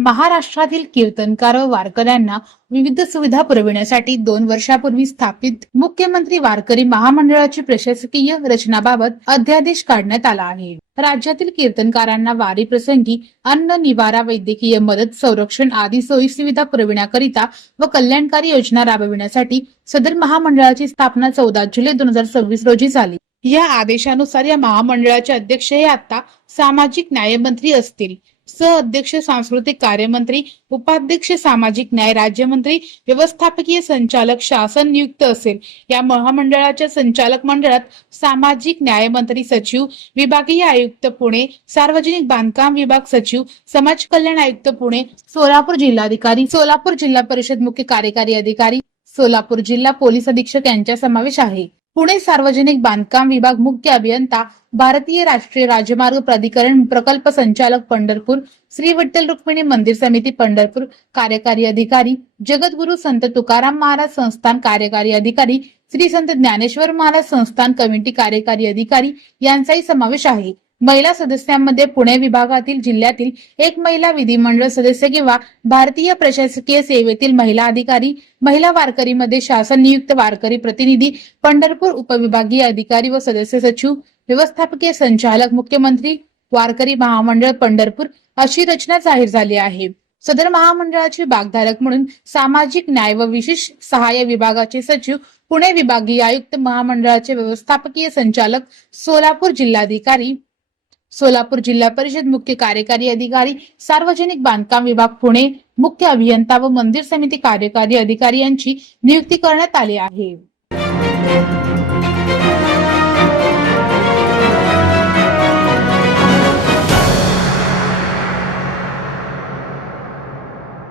महाराष्ट्रातील कीर्तनकार व वारकऱ्यांना विविध सुविधा पुरविण्यासाठी 2 वर्षापूर्वी स्थापित मुख्यमंत्री वारकरी महामंडळाची प्रशासकीय रचनाबाबत अध्यादेश काढण्यात आला आहे। राज्यातील कीर्तनकारांना वारी प्रसंगी अन्न, निवारा, वैद्यकीय मदत, संरक्षण आदी सोयी सुविधा पुरविण्याकरिता व कल्याणकारी योजना राबविण्यासाठी सदर महामंडळाची स्थापना 14 जुलै 2026 रोजी झाली। या आदेशानुसार या महामंडळाचे अध्यक्ष हे आता सामाजिक न्याय मंत्री असतील। सहअध्यक्ष सांस्कृतिक कार्यमंत्री, उपाध्यक्ष सामाजिक न्याय राज्यमंत्री, व्यवस्थापकीय संचालक शासन नियुक्त असेल। या महामंडळाच्या संचालक मंडळात सामाजिक न्याय मंत्री सचिव, विभागीय आयुक्त पुणे, सार्वजनिक बांधकाम विभाग सचिव, समाज कल्याण आयुक्त पुणे, सोलापूर जिल्हाधिकारी, सोलापूर जिल्हा परिषद मुख्य कार्यकारी अधिकारी, सोलापूर जिल्हा पोलीस अधीक्षक यांचा समावेश आहे। पुणे सार्वजनिक बांधकाम विभाग मुख्य अभियंता, भारतीय राष्ट्रीय राजमार्ग प्राधिकरण प्रकल्प संचालक पंढरपूर, श्री विठ्ठल रुक्मिणी मंदिर समिती पंढरपूर कार्यकारी अधिकारी, जगद्गुरु संत तुकाराम महाराज संस्थान कार्यकारी अधिकारी, श्री संत ज्ञानेश्वर महाराज संस्थान कमिटी कार्यकारी अधिकारी यांचाही समावेश आहे। महिला सदस्यांमध्ये पुणे विभागातील जिल्ह्यातील एक महिला विधिमंडळ सदस्य किंवा भारतीय प्रशासकीय सेवेतील महिला अधिकारी, महिला वारकरीमध्ये शासन नियुक्त वारकरी प्रतिनिधी, पंढरपूर उपविभागीय अधिकारी व सदस्य सचिव, व्यवस्थापकीय संचालक, मुख्यमंत्री वारकरी महामंडळ पंढरपूर अशी रचना जाहीर झाली आहे। सदर महामंडळाचे भागधारक म्हणून सामाजिक न्याय व विशेष सहाय्य विभागाचे सचिव, पुणे विभागीय आयुक्त, महामंडळाचे व्यवस्थापकीय संचालक, सोलापूर जिल्हाधिकारी, सोलापूर जिल्हा परिषद मुख्य कार्यकारी अधिकारी, सार्वजनिक बांधकाम विभाग पुणे, मुख्य अभियंता व मंदिर समिती कार्यकारी अधिकारी यांची नियुक्ती करण्यात आली आहे।